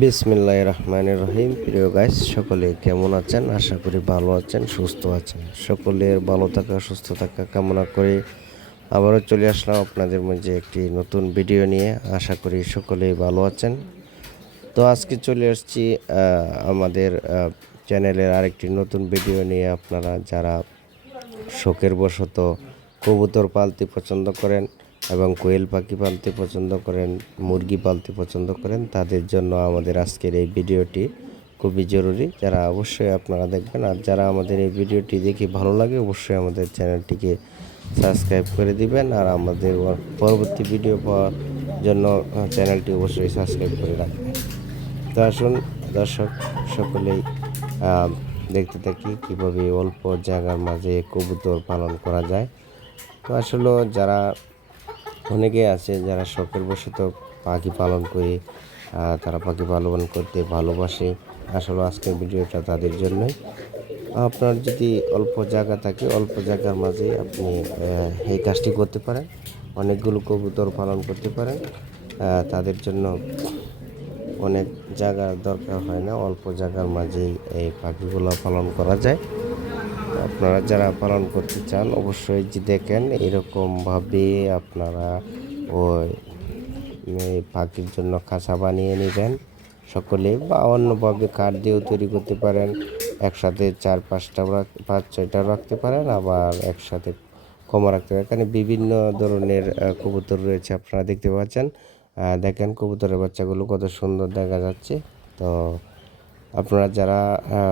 বিসমিল্লাহির রহমানির রহিম। প্রিয় গাইস, সকলে কেমন আছেন? আশা করি ভালো আছেন, সুস্থ আছেন। সকলের ভালো থাকা, সুস্থ থাকা কামনা করে আবারও চলে আসলাম আপনাদের মাঝে একটি নতুন ভিডিও নিয়ে। আশা করি সকলেই ভালো আছেন। তো আজকে চলে আসছি আমাদের চ্যানেলের আরেকটি নতুন ভিডিও নিয়ে। আপনারা যারা শখের বশত কবুতর পালতে পছন্দ করেন এবং কোয়েল পাখি পালতে পছন্দ করেন, মুরগি পালতে পছন্দ করেন, তাদের জন্য আমাদের আজকের এই ভিডিওটি খুবই জরুরি। যারা অবশ্যই আপনারা দেখবেন, আর যারা আমাদের এই ভিডিওটি দেখে ভালো লাগে অবশ্যই আমাদের চ্যানেলটিকে সাবস্ক্রাইব করে দিবেন, আর আমাদের পরবর্তী ভিডিও পাওয়ার জন্য চ্যানেলটি অবশ্যই সাবস্ক্রাইব করে রাখবেন। তো আসুন দর্শক, সকলেই দেখতে থাকি কীভাবে অল্প জায়গার মাঝে কবুতর পালন করা যায়। তো আসলে যারা অনেকে আছে যারা শখের বশত পাখি পালন করে, তারা পাখি পালন করতে ভালোবাসে। আসলে আজকের ভিডিওটা তাদের জন্যই। আপনার যদি অল্প জায়গা থাকে, অল্প জায়গার মাঝে আপনি এই কাজটি করতে পারেন, অনেকগুলো কবুতর পালন করতে পারেন। তাদের জন্য অনেক জায়গার দরকার হয় না, অল্প জায়গার মাঝেই এই পাখিগুলো পালন করা যায়। আপনারা যারা পালন করতে চান অবশ্যই যে দেখেন এরকমভাবে আপনারা ওই পাখির জন্য খাঁচা বানিয়ে নেবেন সকলে, বা অন্যভাবে কাঠ দিয়েও তৈরি করতে পারেন। একসাথে 4-5টা 5-6টা রাখতে পারেন, আবার একসাথে কমা রাখতে পারেন। এখানে বিভিন্ন ধরনের কবুতর রয়েছে, আপনারা দেখতে পাচ্ছেন। দেখেন কবুতরের বাচ্চাগুলো কত সুন্দর দেখা যাচ্ছে। তো আপনারা যারা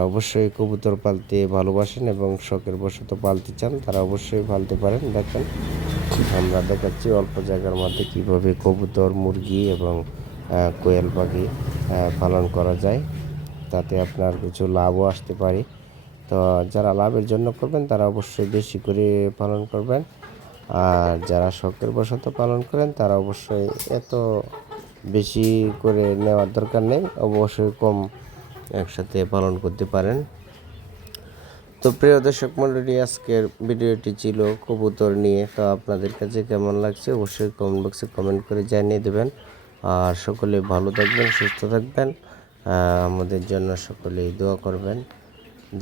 অবশ্যই কবুতর পালতে ভালোবাসেন এবং শখের বশত পালতে চান, তারা অবশ্যই পালতে পারেন। দেখেন আমরা দেখাচ্ছি অল্প জায়গার মধ্যে কীভাবে কবুতর, মুরগি এবং কোয়েল পাখি পালন করা যায়, তাতে আপনার কিছু লাভও আসতে পারে। তো যারা লাভের জন্য করবেন তারা অবশ্যই বেশি করে পালন করবেন, আর যারা শখের বশত পালন করেন তারা অবশ্যই এত বেশি করে নেওয়ার দরকার নেই, অবশ্যই কম একসাথে পালন করতে পারেন। তো প্রিয় দর্শক মণ্ডলী, আজকের ভিডিওটি ছিল কবুতর নিয়ে। তো আপনাদের কাছে কেমন লাগছে অবশ্যই কমেন্ট বক্সে কমেন্ট করে জানিয়ে দেবেন। আর সকলে ভালো থাকবেন, সুস্থ থাকবেন, আমাদের জন্য সকলেই দোয়া করবেন।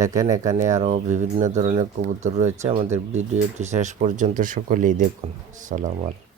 দেখেন এখানে আরও বিভিন্ন ধরনের কবুতর রয়েছে। আমাদের ভিডিওটি শেষ পর্যন্ত সকলেই দেখুন। আসসালামু আলাইকুম।